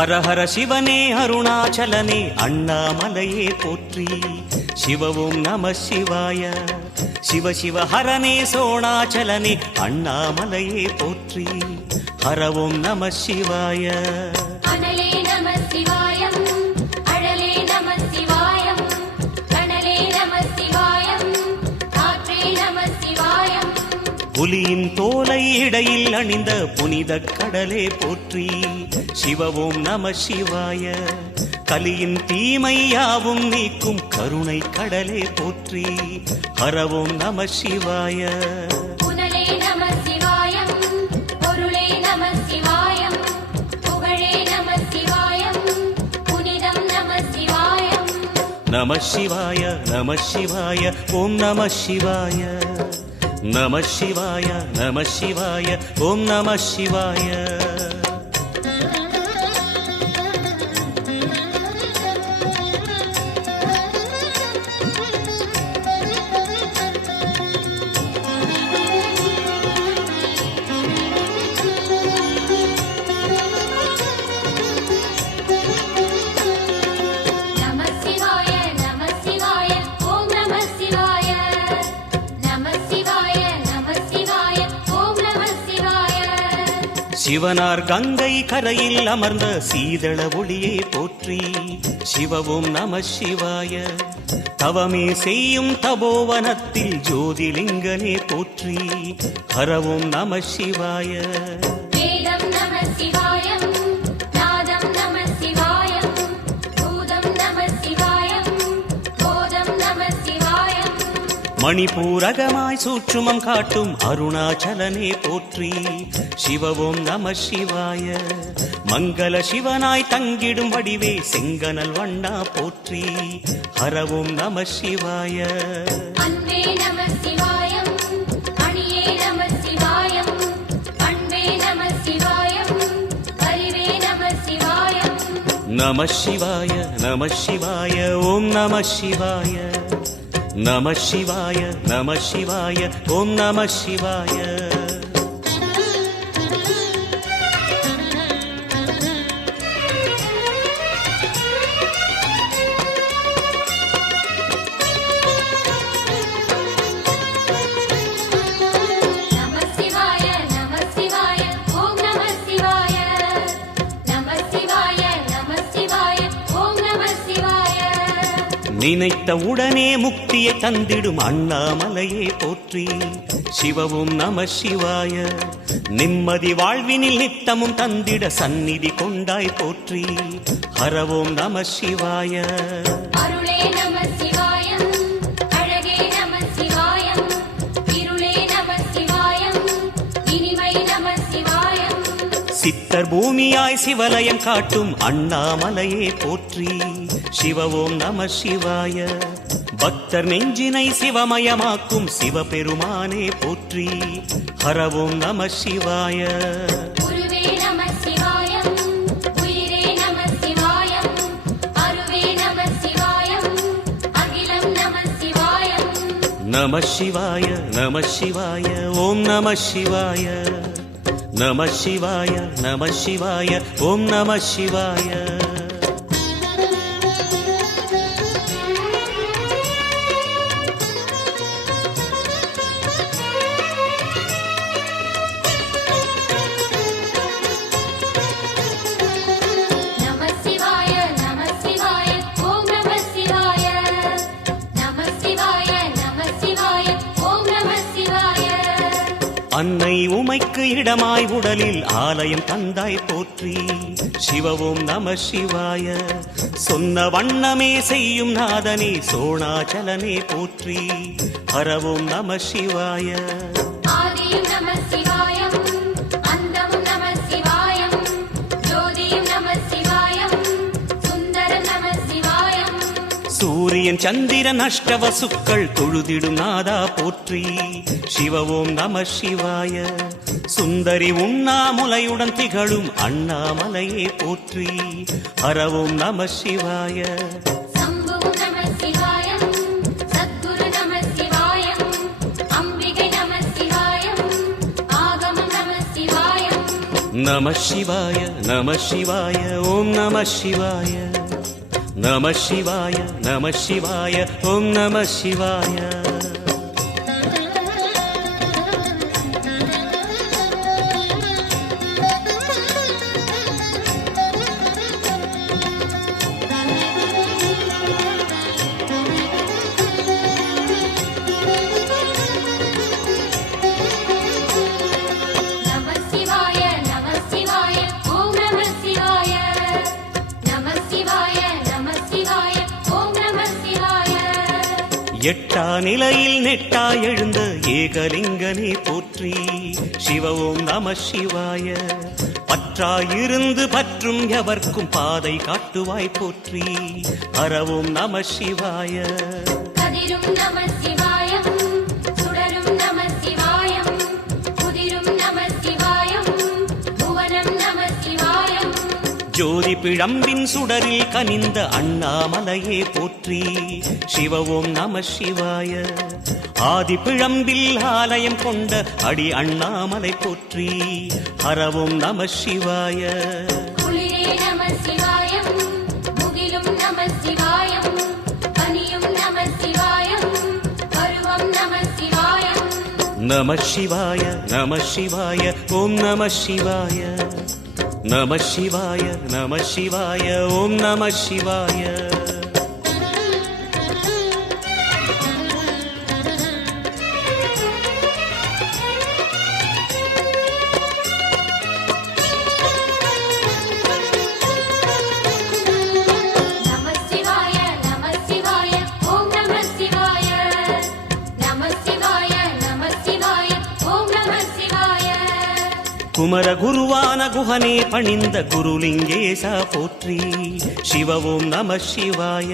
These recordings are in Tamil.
ஹர ஹர சிவனே அருணாச்சலனே அண்ணாமலையே போற்றி. சிவவும் நம சிவாய. சிவ சிவ ஹரனே சோணாச்சலனே அண்ணாமலையே போற்றி. ஹரவும் நம சிவாய. புலியின் தோலை இடையில் அணிந்த புனித கடலே போற்றி. சிவவும் நம சிவாய. கலியின் தீமையாவும் நீக்கும் கருணை கடலே போற்றி. ஹரவும் நம சிவாய. நம சிவாய நம சிவாய ஓம் நம சிவாய. நம சிவாய நம சிவாய ஓம் நம சிவாய. சிவனார் கங்கை கரையில் அமர்ந்த சீதள ஒளியே போற்றி. சிவவும் நம சிவாய. தவமே செய்யும் தபோவனத்தில் ஜோதிலிங்கனே போற்றி. ஹரவும் நம சிவாய. மணிபூரகமாய் சூட்சுமம் காட்டும் அருணாச்சலனே போற்றி. சிவவும் நம சிவாய. மங்கள சிவனாய் தங்கிடும் வடிவே செங்கனல் வண்ணா போற்றி. ஹரவும் நம சிவாய. நம சிவாய நம சிவாய ஓம் நம சிவாய. நம சிவாய நம சிவாய ஓம் நம சிவாய. நினைத்த உடனே முக்தியை தந்திடும் அண்ணாமலையே போற்றி. சிவவும் நம சிவாய. நிம்மதி வாழ்வினில் நித்தமும் தந்திட சந்நிதி கொண்டாய் போற்றி. ஹரவும் நம சிவாய. சித்தர் பூமியாய் சிவலயம் காட்டும் அண்ணாமலையே போற்றி. சிவவும் நம சிவாய. பக்தர் நெஞ்சினை சிவமயமாக்கும் சிவபெருமானே போற்றி. ஹரவும் நம சிவாய. நம சிவாய நம சிவாய ஓம் நம சிவாய. நம சிவாய நம சிவாய ஓம் நம சிவாய. அன்னை உமைக்கு இடமாய் உடலில் ஆலயம் தந்தாய் போற்றி. சிவவும் நம சிவாய. சொன்ன வண்ணமே செய்யும் நாதனே சோணாச்சலனே போற்றி. ஹரவும் நம சிவாய. சூரியன் சந்திரன் அஷ்டவசுக்கள் தொழுதிடும் நாதா போற்றி. சிவவும் நம சிவாய. சுந்தரி உண்ணாமுலையுடன் திகழும் அண்ணாமலையே போற்றி. ஹரவும் நம சிவாய. நம சிவாய நம சிவாய ஓம் நம சிவாய நம சிவாய நம சிவாய ஓம் நம சிவாய எட்டா நிலையில் நெட்டா எழுந்த ஏகலிங்கனே போற்றி சிவ ஓம் நம சிவாய பற்றாயிருந்து பற்றும் எவர்க்கும் பாதை காட்டுவாய் போற்றி ஹர ஓம் நம சிவாய கதிரும் நம சிவாயம் சுடரும் நம சிவாயம் புதிரும் நம சிவாயம் புவனம் நம சிவாயம் ஜோதி பிழம்பின் சுடரில் கனிந்த அண்ணாமலையே போற்றி சிவ ஓம் நம சிவாய ஆதி பிழம்பில் ஆலயம் கொண்ட அடி அண்ணாமலை போற்றி ஹர ஓம் நம சிவாய குளிரே நம சிவாயம் முகிலும் நம சிவாயம் பனியும் நம சிவாயம் பருவம் நம சிவாயம் நம சிவாய நம சிவாய ஓம் நம சிவாய நம சிவாய நம சிவாய ஓம் நம சிவாய குமர குருவான குஹனே பணிந்த குருலிங்கேசா போற்றி சிவ ஓம் நம சிவாய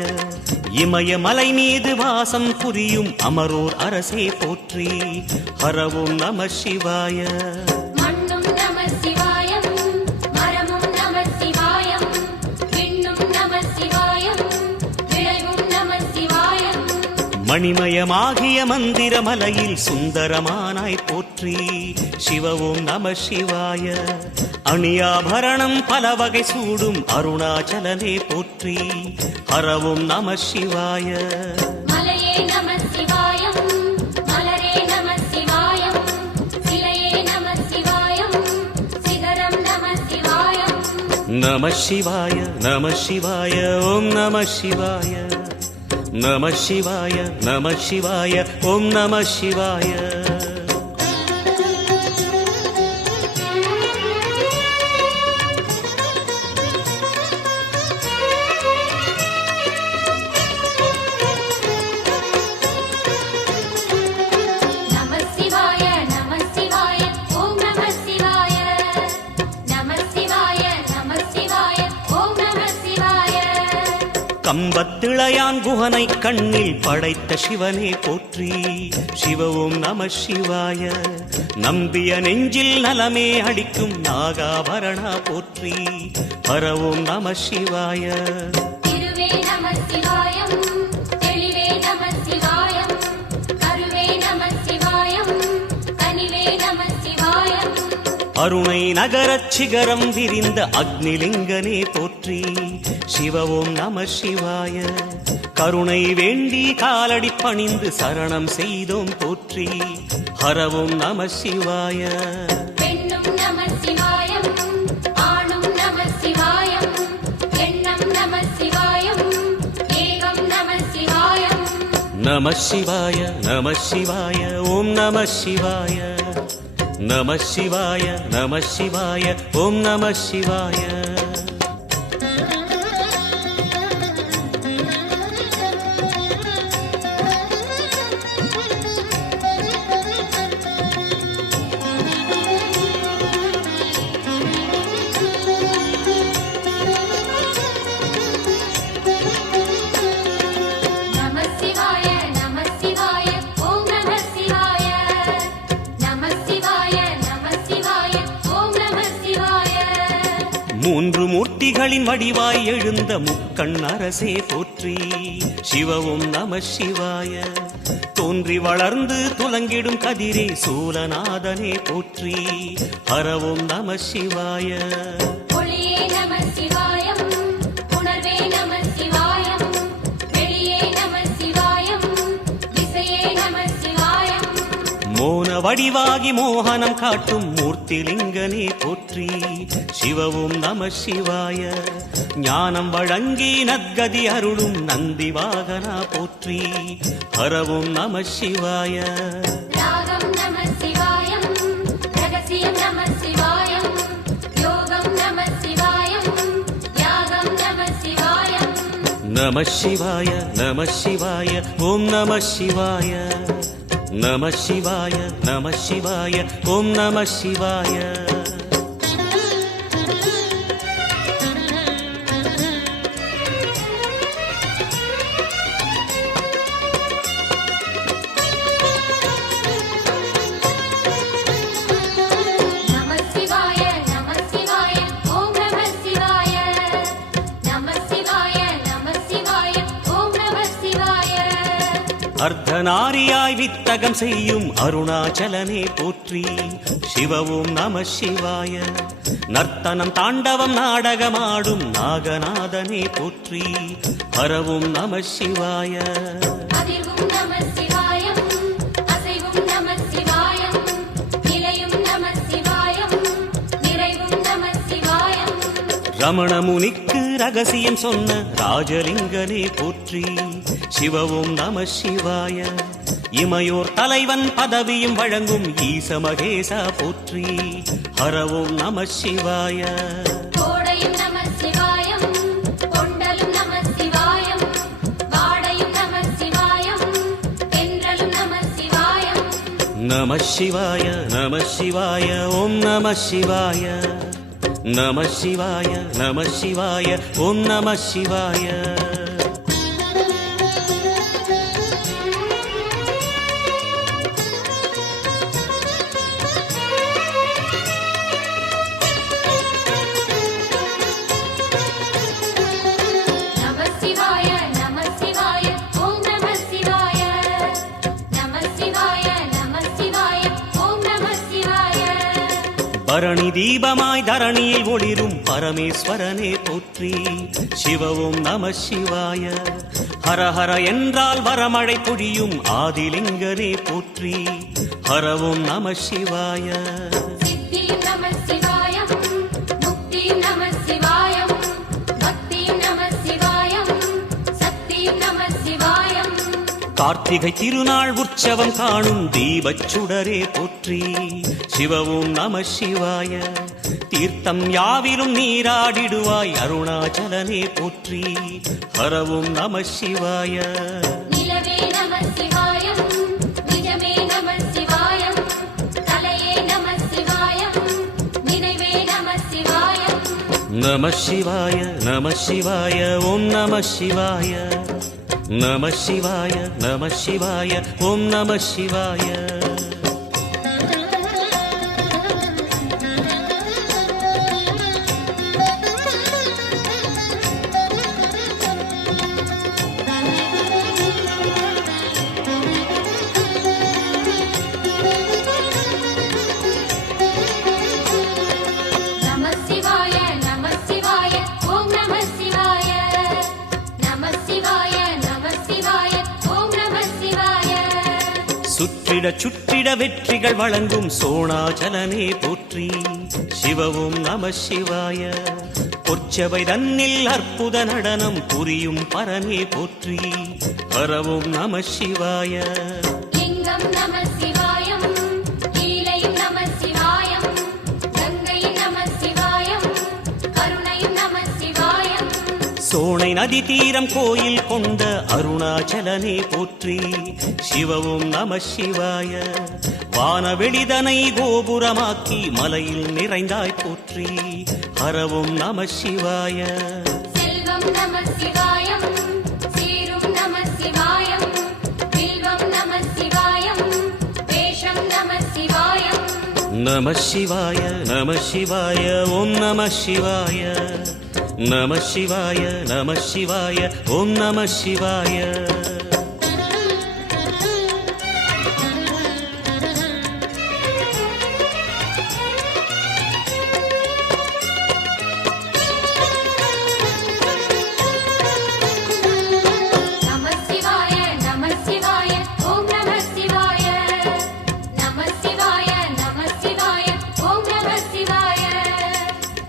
இமயமலை மீது வாசம் புரியும் அமரோர் அரசே போற்றி ஹர ஓம் நம சிவாய மண்ணும் நம சிவாயம் மரமும் நம சிவாயம் விண்ணும் நம சிவாயம் விளைவும் நம சிவாயம் மணிமயமாகிய மந்திரமலையில் சுந்தரமானாய் போற்றி சிவ ஓம் நம சிவாய அணியாபரணம் பல வகை சூடும் அருணாச்சலனே போற்றி ஹர ஓம் நம சிவாய மலையே நம சிவாயம் மலரே நம சிவாயம் சிலையே நம சிவாயம் சிகரம் நம சிவாயம் நம சிவாய நம சிவாய ஓம் நம சிவாய நம சிவாய நம சிவாய ஓம் நம சிவாய கம்பத்திளையான் குஹனை கண்ணில் படைத்த சிவனே போற்றி சிவ ஓம் நம சிவாய நம்பிய நெஞ்சில் நலமே அளிக்கும் நாகாபரணா போற்றி ஹர ஓம் நம சிவாய திருவே நம சிவாயம் தெளிவே நம சிவாயம் கருவே நம சிவாயம் கனிவே நம சிவாயம் அருணை நகரச் சிகரம் விரிந்த அக்னிலிங்கனே போற்றி சிவ ஓம் நம சிவாய கருணை வேண்டி காலடி பணிந்து சரணம் செய்தோம் போற்றி ஹர ஓம் நம சிவாய பெண்ணும் நம சிவாயம் ஆணும் நம சிவாயம் எண்ணம் நம சிவாயம் ஏகம் நம சிவாயம் நம சிவாய நம சிவாய ஓம் நம சிவாய நம சிவாய நம சிவாய ஓம் நம சிவாய மூன்று மூர்த்திகளின் வடிவாய் எழுந்த முக்கண் அரசே போற்றி. சிவவும் நம சிவாய. தோன்றி வளர்ந்து துலங்கிடும் கதிரே சூலநாதனே போற்றி. ஹரவும் நம சிவாய. ஒளியே நம சிவாயம், உணர்வே நம சிவாயம், வெளியே நம சிவாயம், திசையே நம சிவாயம். மோன வடிவாகி மோகனம் காட்டும் மூர்த்திலிங்கனே போற்றி. சிவவும் நம சிவாய. ஞானம் வழங்கி நற்கதி அருளும் நந்தி வாகனா போற்றி. ஹரவும் நம சிவாய. ராகம் நம சிவாயம், ரகசியம் நம சிவாயம், யோகம் நம சிவாயம், யாகம் நம சிவாயம். நம சிவாய நம சிவாய ஓம் நம சிவாய. நம சிவாய நம சிவாய ஓம் நம சிவாய. நம சிவாய நம சிவாய ஓம் நம சிவாய. நம சிவாய நம சிவாய ஓம் நம சிவாய. அர்த்தநாரியாய் வித்தகம் செய்யும் அருணாச்சலனே போற்றி. சிவவும் நம சிவாய. நர்த்தனம் தாண்டவம் நாடகமாடும் நாகநாதனே போற்றி. ஹரவும் நம சிவாய. அதிர்வும் நம சிவாயம், அசைவும் நம சிவாயம், நிலையும் நம சிவாயம், நிறைவும் நம சிவாயம். ரமண முனிக்கு ரகசியம் சொன்ன ராஜலிங்கனே போற்றி. சிவவும் நம சிவாய. இமையோர் தலைவன் பதவியும் வழங்கும் ஈச மகேசா போற்றி. ஹரவும் நம சிவாய. கோடையும் நம சிவாயம், கொண்டலும் நம சிவாயம், வாடையும் நம சிவாயம், தென்றலும் நம சிவாயம். நம சிவாய நம சிவாய ஓம் நம சிவாய. நம சிவாய நம சிவாய ஓம் நம சிவாய. நம சிவாய நம சிவாய ஓம் நம சிவாய. நம சிவாய நம சிவாய ஓம் நம சிவாய. பரணி தீபமாய் தரணியில் ஒளிரும் பரமேஸ்வரனே போற்றி. சிவவும் நம சிவாய. ஹரஹர என்றால் வரமழை பொழியும் ஆதிலிங்கனே போற்றி. ஹரவும் நம சிவாய. சித்தியும் நம சிவாயம், முக்தியும் நம சிவாயம், பக்தியும் நம சிவாயம், சக்தியும் நம சிவாயம். கார்த்திகை திருநாள் உற்சவம் காணும் தீபச் சுடரே போற்றி. சிவவும் நம சிவாய. தீர்த்தம் யாவிலும் நீராடிடுவாய் அருணாச்சலனே போற்றி. ஹரவும் நம சிவாய. நிலவே நம சிவாயம், நிஜமே நம சிவாயம், கலையே நம சிவாயம், நினைவே நம சிவாயம். நம சிவாய நம சிவாய ஓம் நம சிவாய. நம சிவாய நம சிவாய ஓம் நம சிவாய. நம சிவாய நம சிவாய ஓம் நம சிவாய. நம சிவாய நம சிவாய ஓம் நம சிவாய. சுற்றிட சுற்றிட வெற்றிகள் வழங்கும் சோணாச்சலனே போற்றி. சிவவும் நம சிவாய. பொற்சபை தன்னில் அற்புத நடனம் புரியும் பரனே போற்றி. ஹரவும் நம சிவாய. லிங்கம் நம சிவாயம், லீலையும் நம சிவாயம், கங்கையும் நம சிவாயம், கருணையும் நம சிவாயம். சோனை நதி தீரம் கோயில் கொண்ட அருணாச்சலனே போற்றி. சிவவும் நம சிவாய. வானவெளிதனை கோபுரமாக்கி மலையில் நிறைந்தாய் போற்றி. ஹரவும் நம சிவாய. செல்வம் நம சிவாயம், சீரும் நம சிவாயம், வில்வம் நம சிவாயம், வேஷம் நம சிவாயம். நம சிவாய நம சிவாய ஓம் நம சிவாய நம சிவாய நம சிவாய ஓம் நம சிவாய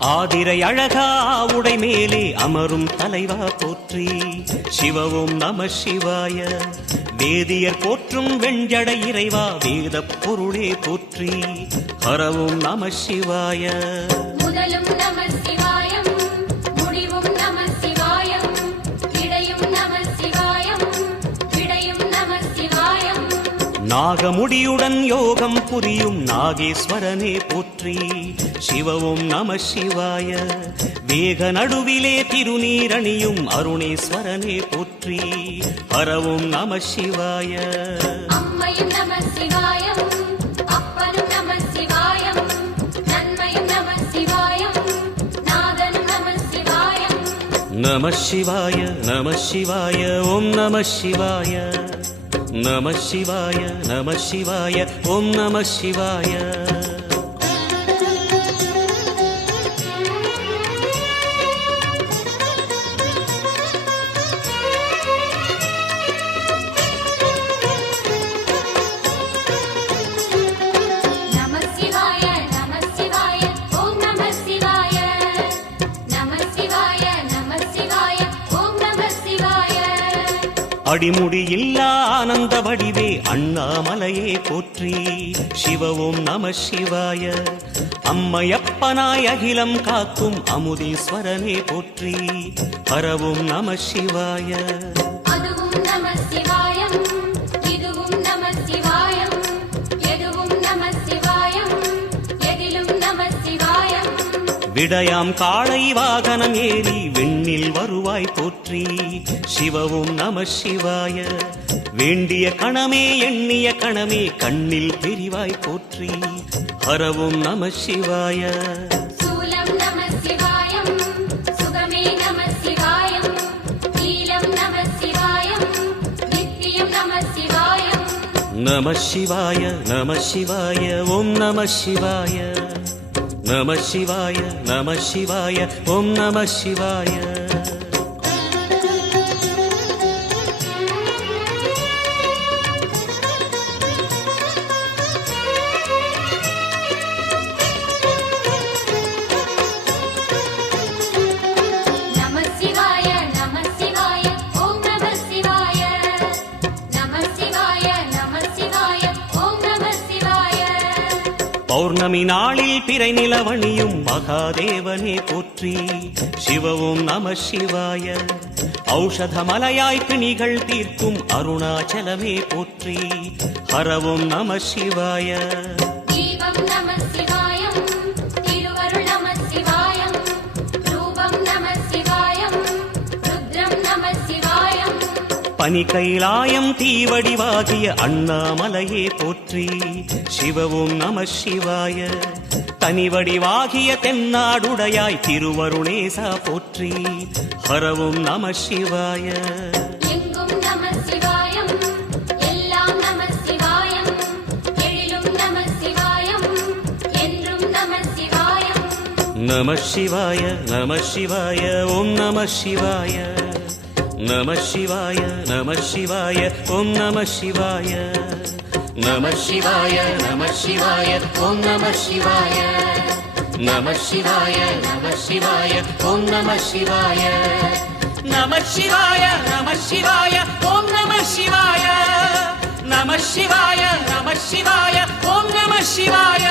ஆதிரை அழகா உடை மேலே அமரும் தலைவா போற்றி சிவவும் நம சிவாய வேதியர் போற்றும் வெண்ஜடை இறைவா வேத பொருளே போற்றி ஹரவும் நம சிவாய முதலும் நம சிவாயம் முடிவும் நம சிவாயம் இடையும் நம சிவாயம் விடையும் நம சிவாயம் நாகமுடியுடன் யோகம் புரியும் நாகேஸ்வரனே போற்றி சிவவும் நம சிவாய வேக நடுவிலே திருநீரணியும் அருணேஸ்வரனே போற்றி ஹரவும் நம சிவாய அம்மையும் நம சிவாயம் அப்பனும் நம சிவாயம் நன்மையும் நம சிவாயம் நாதனும் நம சிவாயம் நம சிவாய நம சிவாய ஓம் நம சிவாய நம சிவாய நம சிவாய ஓம் நம சிவாய அடிமுடி இல்லா ஆனந்த வடிவே அண்ணாமலையே போற்றி சிவவும் நம சிவாய அம்மையப்பனாய் அகிலம் காக்கும் அமுதீஸ்வரனே போற்றி ஹரவும் நம சிவாய அதுவும் நம சிவாயம் இதுவும் நம சிவாயம் எதுவும் நம சிவாயம் எதிலும் நம சிவாயம் விடயாம் காளை வாகனம் ஏறி விண்ணில் வருவாய் போற்றி சிவவும் நம சிவாய வேண்டிய கணமே எண்ணிய கணமே கண்ணில் தெரிவாய் போற்றி ஹரவும் நம சிவாய சூலம் நம சிவாயம் சுகமே நம சிவாயம் நீலம் நம சிவாயம் நித்தியம் நம சிவாயம் நம சிவாய நம சிவாய ஓம் நம சிவாய நம சிவாய நம சிவாய ஓம் நம சிவாய பௌர்ணமி நாளில் பிறை நிலவணியும் மகாதேவனே போற்றி சிவவும் நம சிவாய ஔஷதமலையாய் பிணிகள் தீர்க்கும் அருணாச்சலமே போற்றி ஹரவும் நம சிவாய தீபம் நம சிவாயம் திருவருள் நம சிவாயம் ரூபம் நம சிவாயம் ருத்ரம் நம சிவாயம் பனி கைலாயம் தீவடிவாகிய அண்ணாமலையே போற்றி சிவவும் நம சிவாய தனிவடிவாகிய தென்னாடுடையாய் திருவருணேசா போற்றி ஹரவும் நம சிவாய எங்கும் நம சிவாயம் எல்லாம் நம சிவாயம் எழிலும் நம சிவாயம் என்றும் நம சிவாயம் நம சிவாய நம சிவாய ஓம் நம சிவாய நம சிவாய நம சிவாய ஓம் நம சிவாய நம சிவாய நம சிவாய ஓம் நம சிவாய நம சிவாய நம சிவாய ஓம் நம சிவாய நம சிவாய நம சிவாய ஓம் நம சிவாய நம சிவாய நம சிவாய ஓம் நம சிவாய